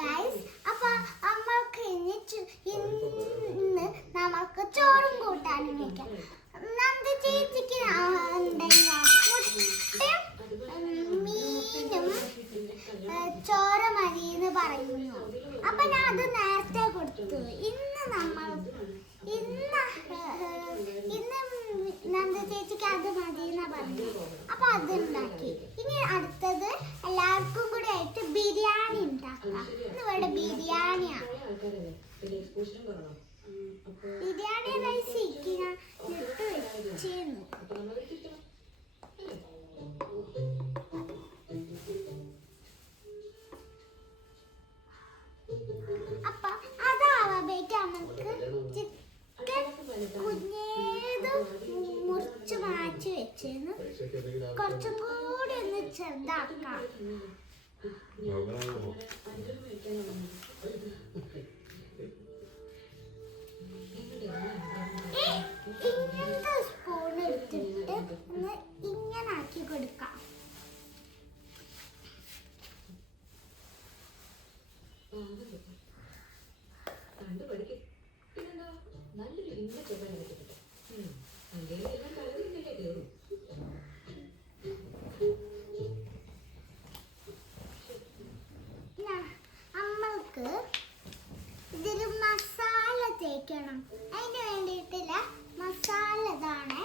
Guys, അപ്പൊ അമ്മക്ക് ഇന്ന് നമുക്ക് ചോറും കൂട്ടാനും വെക്കാം. നന്ദ ചേച്ചിക്ക് മീനും ചോര മതിയെന്ന് പറയുന്നു. അപ്പൊ ഞാൻ അത് നേരത്തെ കൊടുത്തു. ഇന്ന് നന്ദ ചേച്ചിക്ക് അത് മതിയെന്നാ പറഞ്ഞു. അപ്പൊ അതുണ്ടാക്കി. ഇനി അടുത്തത് എല്ലാവർക്കും കൂടി ആയിട്ട് ബിരിയാണി ഉണ്ടാക്കാം. ഇന്നിവിടെ ബിരിയാണിയാണ്. ബിരിയാണി റൈസ് ഇട്ട് വെച്ചിരുന്നു. അപ്പൊ അതാവുമ്പോഴേക്ക് നമുക്ക് ചിക്കൻ കുഞ്ഞേത് മുറിച്ച് മാറ്റി വെച്ചിരുന്നു. കുറച്ചും കൂടി ഒന്ന് ചെറുതാക്കാം. ഇങ്ങനത്തെ സ്പൂൺ എടുത്തിട്ട് ഒന്ന് ഇങ്ങനെ ആക്കി കൊടുക്കാം. അമ്മക്ക് ഇതില് മസാല തേക്കണം. അതിന് വേണ്ടിയിട്ടുള്ള മസാല ഇതാണ്.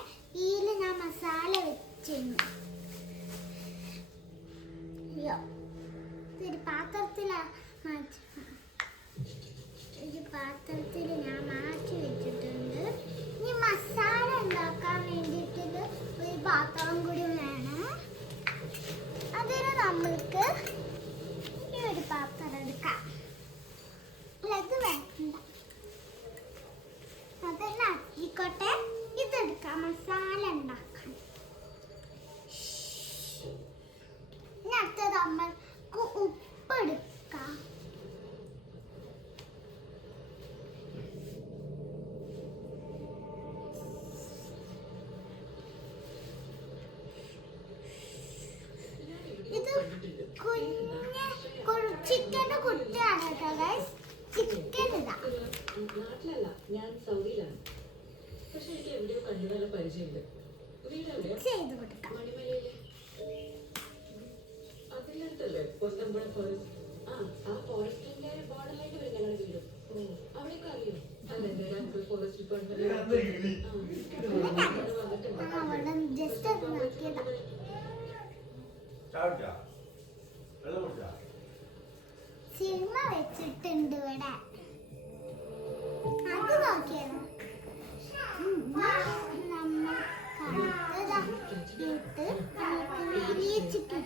ഇതില് ഞാൻ മസാല വെച്ചിരുന്നു. ഒരു പാത്രത്തിൽ ഞാൻ മാറ്റി വെച്ചിട്ടുണ്ട്. ഇനി മസാല ഉണ്ടാക്കാൻ വേണ്ടിയിട്ട് ഒരു പാത്രം കൂടി വേണം. അതിന് നമ്മൾക്ക് ഈ ഒരു പാത്രം എടുക്കാം. അത് വേണ്ട, അതെല്ലാം ആക്കിക്കോട്ടെ. ഇതെടുക്കാം മസാല ഉണ്ടാക്കാൻ. ഇനി അടുത്തത് നമ്മൾക്ക് ഉപ്പ് എടുക്കാം. ചിക്കന്റെ കുട്ടിയാണ് കേട്ടോ ഗൈസ്. ചിക്കൻ ഇതാ. നാട്ടിലല്ല, ഞാൻ സൗദിയിലാണ്. പക്ഷെ എനിക്ക് എവിടെയോ കണ്ടുവല്ല പരിചയമുണ്ട്. ചെയ്ത് കൊടുക്കാം. മണിമലയിലെ അതിലടുത്തല്ലേ കൊണ്ടമ്പുഴ ഫോറസ്റ്റ്. ആ ഫോറസ്റ്റിന്റെ ബോർഡറിലേക്ക് വരും ഞങ്ങളുടെ വീട്. അവിടെയൊക്കെ അറിയോ? അല്ലേ ഫോറസ്റ്റ് ജസ്റ്റ് നോക്കിയതാ. സിനിമ വെച്ചിട്ടുണ്ട് ഇവിടെ. അത് നോക്കിയത് വലിയ ചിക്കൻ.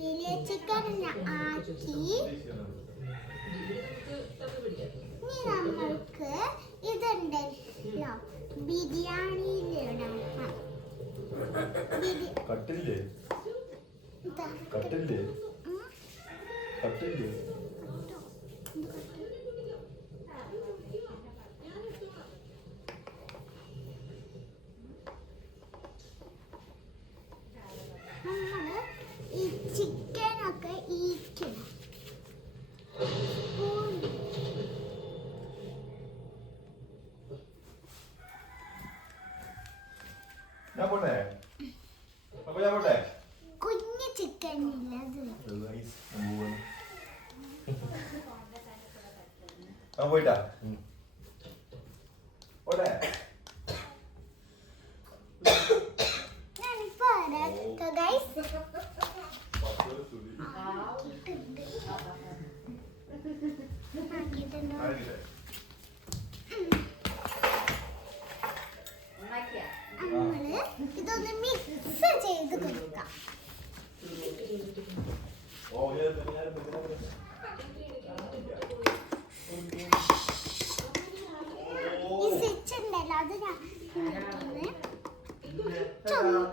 വലിയ ചിക്കൻ ആക്കി. ഇനി നമ്മൾക്ക് ഇതുണ്ടല്ലോ ബിരിയാണിയിലിടാം. കട്ടില്ലേ കട്ടില്ലേ കട്ടില്ലേ നമ്മള് ഈ ചിക്കനൊക്കെ ഈക്കണം. ഞാൻ പോട്ടെ, അപ്പൊ ഞാൻ പോട്ടെ. കുഞ്ഞ് ചിക്കൻ ഇല്ലത് ഞാൻ പോയിട്ടാ പോട്ടെ. ഞാനിപ്പോ ഗൈസ് നമ്മള് ഇതൊന്ന് മിക്സ് ചെയ്ത് കൊടുക്കാം. ഈ സ്വിച്ച് ഉണ്ടല്ലോ അത് ഞാൻ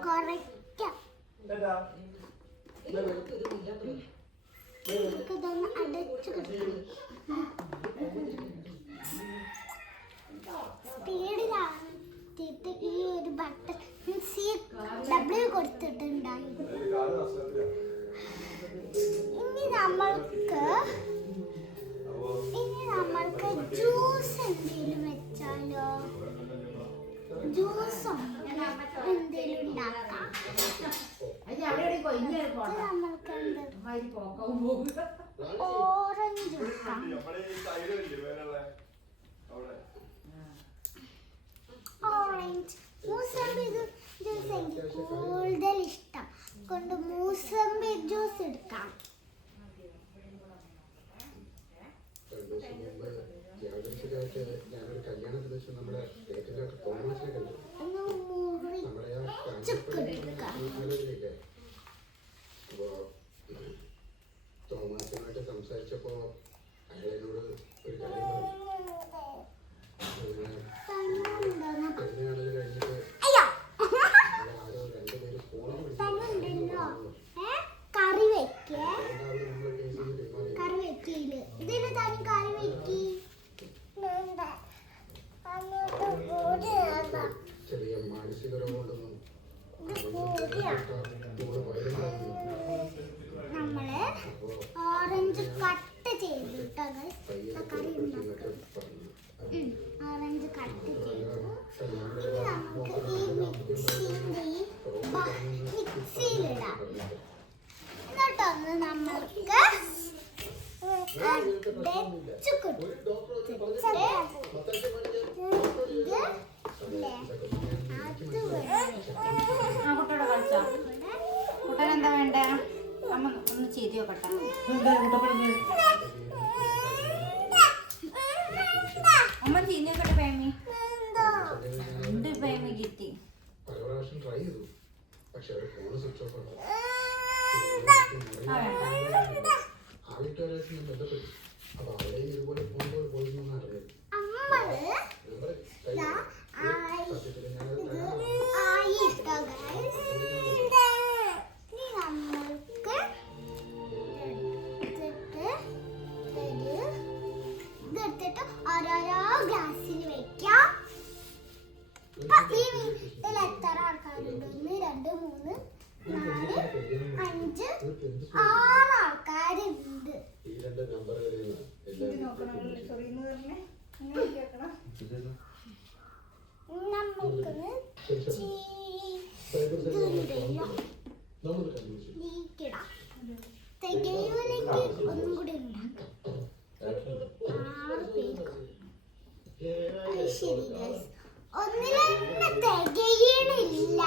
കുറയ്ക്കാം. നമുക്കിതൊന്ന് അടച്ചു കൊടുക്കാം. സ്പീഡിലാണ് ഈ ഒരു ബട്ടൺ W കൊടുത്തിട്ടുണ്ടായി. ഇനി നമ്മൾക്ക് ജ്യൂസ് എന്തെങ്കിലും വെച്ചാലോ? ജ്യൂസും എന്തെങ്കിലും ഉണ്ടാക്കാം. നമ്മൾക്ക് ഓറഞ്ച് എടുക്കാം. ഓറഞ്ച് മൂസമ്പി ജ്യൂസ് എനിക്ക് കൂടുതൽ ഇഷ്ടം കൊണ്ട് മൂസമ്പി ജ്യൂസ് എടുക്കാം. ഞാനൊരു കല്യാണത്തിന് വെച്ച് നമ്മുടെ കേക്കിന്റെ തോമസിനെ കണ്ടു. അപ്പോ തോമാസിനുമായിട്ട് സംസാരിച്ചപ്പോ അയാൾ എന്നോട് ഒരു കാര്യം പറഞ്ഞു. പെരുന്നാളിൽ കഴിഞ്ഞിട്ട് ആരോ രണ്ടുപേര് ഫോണിൽ കറി വെക്കേ കറി വെക്കില്ല. ഇതിന് തന്നെ കറി വെക്കി. ചെറിയ മാനസിക രോഗമുണ്ടെന്നും നമ്മള് ഓറഞ്ച് കട്ട് ചെയ്തിട്ട് കറി ഉണ്ടാക്കും. ഓറഞ്ച് കട്ട് ചെയ്തു. ഇനി നമുക്ക് ഈ മിക്സിയിലിടാം. എന്നിട്ടൊന്ന് നമ്മൾക്ക് കുട്ടനെന്താ വേണ്ട? അമ്മ ഒന്ന് ചെയ്ത് നോക്കട്ടെ. അമ്മ ചെയ്ത് നോക്കട്ടെ. പേമി ഉണ്ട്. പേമി കിട്ടി. പല പ്രാവശ്യം ട്രൈ ചെയ്തു, പക്ഷെ അവർ ഫോൺ സ്വിച്ച് ഓഫ് ആക്കി. ആ വീട്ടുകാരായിട്ട് ഞാൻ ബന്ധപ്പെട്ടു. അപ്പൊ അവിടെ ഇതുപോലെ ഫോൺ പോയിരുന്നു അറിയാം. ഓരോരോ ഗ്ലാസ്സിൽ വെക്കാം. ഇതിൽ എത്ര ആൾക്കാരുണ്ട്? 1 2 3 4 5 6 ആൾക്കാരുണ്ട്. ഈ രണ്ട് നമ്പറുകളിൽ തികയിലേക്ക് ഒന്നും കൂടി ഉണ്ടാക്കാം. 6 പേർക്ക്. ശരി ഗൈസ്, ഒന്നിലെന്നെ തികയണില്ല.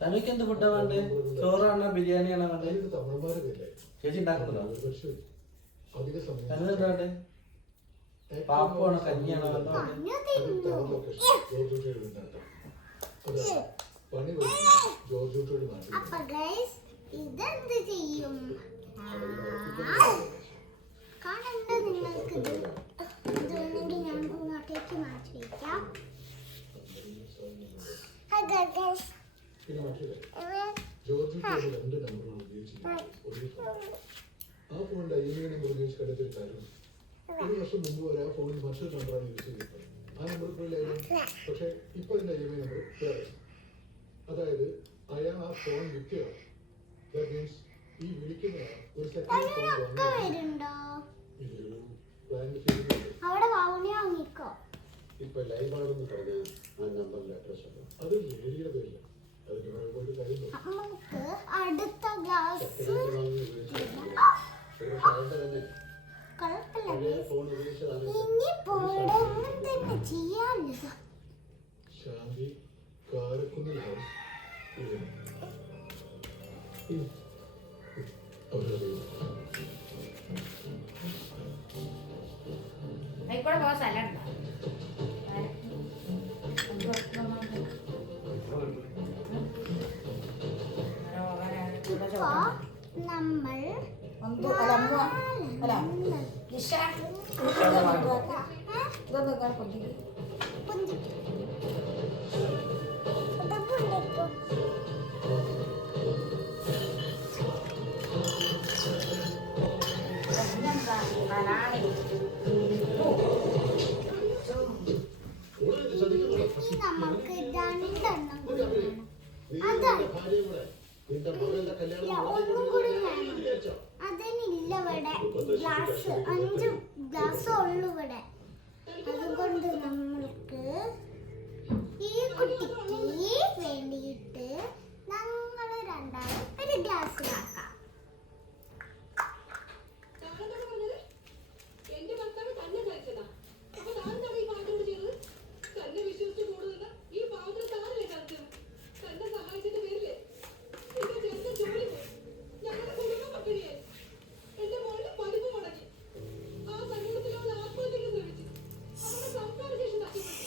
തനിക്ക് എന്ത് ഫുഡാ വേണ്ടേ? ചോറാണോ ബിരിയാണിയാണോ വേണ്ടേ? തമിഴന്മാരല്ലേ ചേച്ചി ഉണ്ടാക്കുന്നുണ്ടോ? അധിക സമയം എന്താ വേണ്ടേ? പാപ്പാണോ കഞ്ഞിയാണോ എന്താ പണി ജോർജോട്ടോട് മാറ്റി. അപ്പൊ ഗൈസ് ഇതെന്ത് ചെയ്യും? കാണണ്ട നിങ്ങൾക്ക് ഇതുണ്ടെങ്കിൽ ഞാൻ ഇങ്ങോട്ടേക്ക് മാറ്റി വയ്ക്കാം. പിന്നെ മറ്റൊരു ജോർജോട്ടോട് 2 നമ്പറുകൾ ഉപയോഗിച്ചിരിക്കുന്നത്. ആ ഫോണിന്റെ IMEI നമ്പർ ഉപയോഗിച്ച് കണ്ടെത്തിയ കാര്യം 1 വർഷം മുമ്പ് വരെ ആ ഫോണിൽ മറ്റൊരു നമ്പറാണ് യൂസ് ചെയ്തിരുന്നത്. ആ നമ്പർ ഇപ്പോഴില്ലായിരുന്നു. പക്ഷെ ഇപ്പൊ അതിന്റെ IMEI നമ്പർ വേറെ. അതായത് അയാൾ ആ ഫോൺ വിൽക്കുകയാണ്. ദാറ്റ് മീൻസ് ഈ വിളിക്കുന്ന ഒരു സെക്കൻഡ് ഫോൺ വരുന്നുണ്ടോ? ഇതൊരു ബ്രാൻഡ് ഫീലിംഗ്. അവിടെ വാങ്ങിക്കോ. ഇപ്പൊ ലൈവ് ആണെന്ന് പറഞ്ഞ ആ നമ്പറിൽ അഡ്രസ് ഉണ്ട്. അത് ലേഡിയുടെ പേരില്ല. അതിന് പുറകെ പോയിട്ട് കാര്യം നമുക്ക് അടുത്ത ഗ്ലാസ് ഇനി പോടൊന്നും തന്നെ ചെയ്യാനില്ല. ശാന്തി കാരക്കുന്നിൽ ഹൗസ് ആയിക്കോട്ടെ പോവാ. സലാഡ് ഇപ്പൊ നമ്മൾ അന്തു അല്ല അമ്മ അല്ല ലിഷ ഇതൊന്നും ഇങ്ങനെ പൊട്ടിക്കും. പിന്നെന്താ ബനാന നമുക്ക് രണ്ടെണ്ണം ഒന്നും കൂടി വേണം. അതിനില്ല ഇവിടെ ഗ്ലാസ് 5 ഗ്ലാസ് ഉള്ളു ഇവിടെ. അതുകൊണ്ട് നമ്മൾക്ക് ഈ കുട്ടിക്ക് വേണ്ടിയിട്ട് ഞങ്ങൾ രണ്ടാളും ഒരു ഗ്ലാസ്സിലാക്കാം. താനെന്താണ് പറഞ്ഞത്? എന്റെ ഭർത്താവ് തന്നെ കഴിച്ചതാ. അപ്പൊ താനെന്താണ് ഈ പാവത്തോട് ചെയ്തത്? തന്നെ വിശ്വസിച്ച് കൂടുന്നത് ഈ പാവത്തിന് താനല്ലേ കഴിച്ചത്? തന്നെ സഹായിച്ചതിന്റെ പേരില് എന്റെ ചേട്ടൻ ജോലി പോയി. ഞങ്ങളുടെ കുടുംബം പട്ടിണിയായി. എന്റെ മോളുടെ പഠിപ്പ് മുടങ്ങി. ആ സങ്കടത്തിലുള്ള ആത്മഹത്യക്ക് ശ്രമിച്ചു. അവരുടെ സംസ്കാര ശേഷി നഷ്ടപ്പെട്ടു.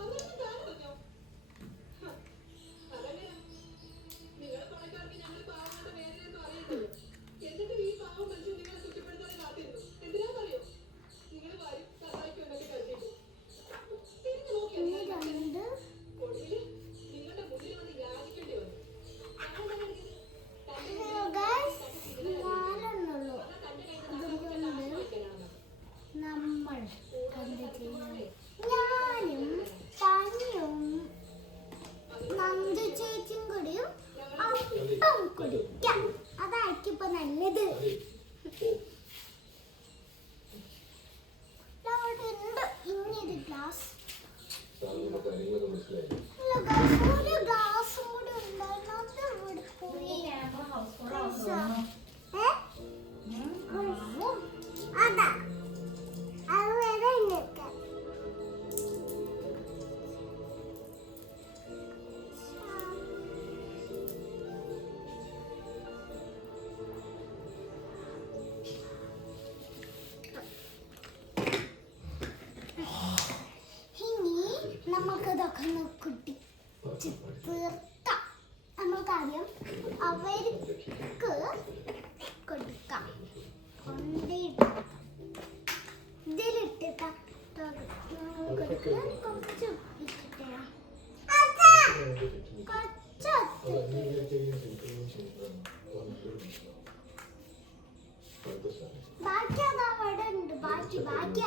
അന്നേരം താൻ പറഞ്ഞോ? അതെങ്ങനെയാ? നിങ്ങളെ പണക്കാർക്ക് ഞങ്ങൾ പാവങ്ങളുടെ വേദനയൊന്നും അറിയുന്നത്. എന്നിട്ട് ഈ പാവം മനുഷ്യൻ നിങ്ങളെ കുറ്റപ്പെടുത്താൻ കാത്തിരുന്നു. എന്തിനാണെന്നറിയോ? നിങ്ങൾ വരും സഹായിക്കും എന്നൊക്കെ കരുതിയിട്ട്. തിരിഞ്ഞു നോക്കിയാൽ ഈ രണ്ട് ഒടുവില് നിങ്ങളുടെ മുന്നിൽ വന്ന് യാചിക്കേണ്ടി വന്നു. ഞങ്ങൾ തന്നെ എടുത്തത്. തന്റെ ഗൈസ് 4 തന്റെ കയ്യിൽ നിന്ന് വാങ്ങിക്കാനാണെന്ന്. നമ്മൾ എന്ത് ചെയ്യും? ഞാനും പനിയും നന്ദു ചേച്ചിയും കൂടിയും അപ്പം കുടിക്കാം. അതായിരിക്കും ഇപ്പൊ നല്ലത്. അവിടെ ഉണ്ട് ഇനിയൊരു ഗ്ലാസ്. കാര്യങ്ങളൊക്കെ മനസ്സിലായി. അല്ല ഗൈസ്, ഒരു ഗ്ലാസും കൂടി ഉണ്ടായിരുന്നു. അത് ഇവിടെ പോയി. അതാ അത് വരെ നിൽക്കാം. ഇനി നമുക്കിതൊക്കെ ഒന്ന് കുടിച്ച് തീർക്കാം. നമുക്കാദ്യം അവർക്ക് കൊടുക്കാം. കൊണ്ടിടാം. ഇതിലിട്ടിട്ട് കുറച്ച് ഇട്ടിട്ട് കുറച്ച് ബാക്കി അത് അവിടെ ഉണ്ട്. ബാക്കി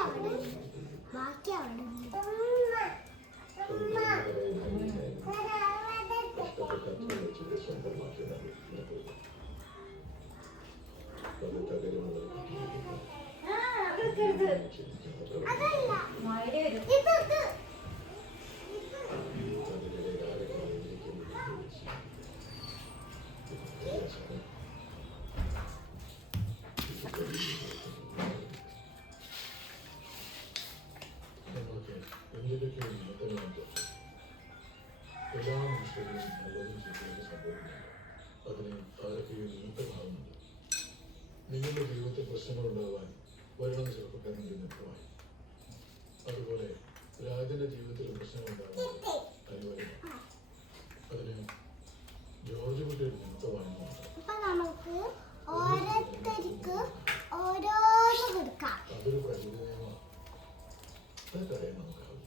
അവിടെ ഉണ്ട്. ബാക്കി അവിടെ ഉണ്ട്. അതല്ല ഇത് എല്ലാ മനുഷ്യരും നല്ലതും ചീത്തയും സംഭവിക്കുന്നുണ്ട്. അതിന് ആരൊക്കെയോ നിമിത്തമാകുന്നുണ്ട്. നിങ്ങളുടെ ജീവിതത്തിൽ പ്രശ്നങ്ങൾ ഉണ്ടാകാൻ വരണം ചെറുപ്പക്കാരൻ്റെ നിമിത്തമായി. അതുപോലെ രാജന്റെ ജീവിതത്തിൽ പ്രശ്നങ്ങൾ ഉണ്ടാകാൻ അനിവാര്യമാണ്. അതിന് ജോർജ് കുട്ടി ഒരു നിമിത്തമായിരുന്നു. അപ്പൊ നമുക്ക് ഓരോരുത്തർക്ക് ഓരോന്ന് കൊടുക്കാം. അതൊരു പ്രകൃതി നിയമമാണ്. അതറിയാൻ നമുക്കാവില്ല.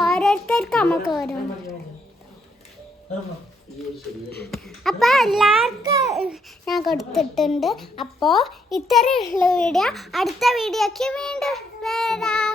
ഓരോരുത്തർക്ക് നമുക്ക് ഓരോന്ന്. ഈ ഒരു ചെറിയ അപ്പൊ എല്ലാവർക്കും ഞാൻ കൊടുത്തിട്ടുണ്ട്. അപ്പോ ഇത്രയുള്ള വീഡിയോ അടുത്ത വീഡിയോക്ക് വീണ്ടും വരാം.